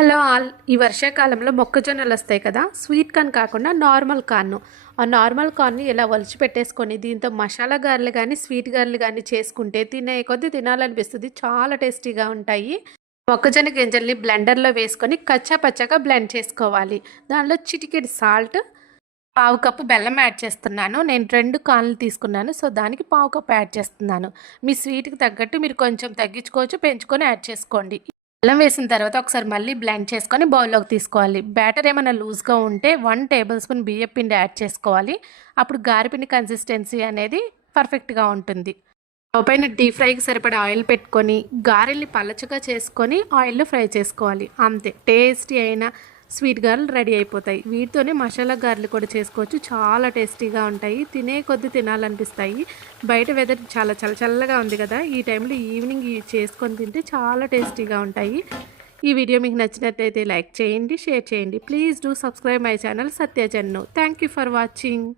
Hello all. ఈ వర్షాకాలంలో మొక్కజొన్నలు వస్తాయి కదా, స్వీట్ కార్న్ కాకుండా నార్మల్ కార్న్. ఆ నార్మల్ కార్న్ని ఇలా ఒలిచి పెట్టేసుకొని దీంతో మసాలా గారెలు కానీ స్వీట్ గారెలు కానీ చేసుకుంటే తినే కొద్దీ తినాలనిపిస్తుంది. చాలా టేస్టీగా ఉంటాయి. మొక్కజొన్న గింజల్ని బ్లెండర్లో వేసుకొని కచ్చా పచ్చగా బ్లెండ్ చేసుకోవాలి. దానిలో చిటికెడు సాల్ట్, పావు కప్పు బెల్లం యాడ్ చేస్తున్నాను. నేను 2 కార్న్లు తీసుకున్నాను, సో దానికి పావు కప్పు యాడ్ చేస్తున్నాను. మీ స్వీట్కి తగ్గట్టు మీరు కొంచెం తగ్గించుకోవచ్చు, పెంచుకొని యాడ్ చేసుకోండి. బెల్లం వేసిన తర్వాత ఒకసారి మళ్ళీ బ్లెండ్ చేసుకొని బౌల్లోకి తీసుకోవాలి. బ్యాటర్ ఏమైనా లూజ్గా ఉంటే 1 టేబుల్ స్పూన్ బియ్యం పిండి యాడ్ చేసుకోవాలి. అప్పుడు గారెపిండి కన్సిస్టెన్సీ అనేది పర్ఫెక్ట్గా ఉంటుంది. స్టవ్ పైన డీప్ ఫ్రైకి సరిపడా ఆయిల్ పెట్టుకొని గారెల్ని పలచగా చేసుకొని ఆయిల్లో ఫ్రై చేసుకోవాలి. అంతే, టేస్టీ అయిన స్వీట్ గారెలు రెడీ అయిపోతాయి. వీటితోనే మసాలా గారెలు కూడా చేసుకోవచ్చు. చాలా టేస్టీగా ఉంటాయి, తినే కొద్దీ తినాలనిపిస్తాయి. బయట వెదర్ చాలా చల్లగా ఉంది కదా, ఈ టైంలో ఈవినింగ్ చేసుకొని తింటే చాలా టేస్టీగా ఉంటాయి. ఈ వీడియో మీకు నచ్చినట్లయితే లైక్ చేయండి, షేర్ చేయండి. Please do subscribe my channel సత్యజన్ను. Thank you for watching.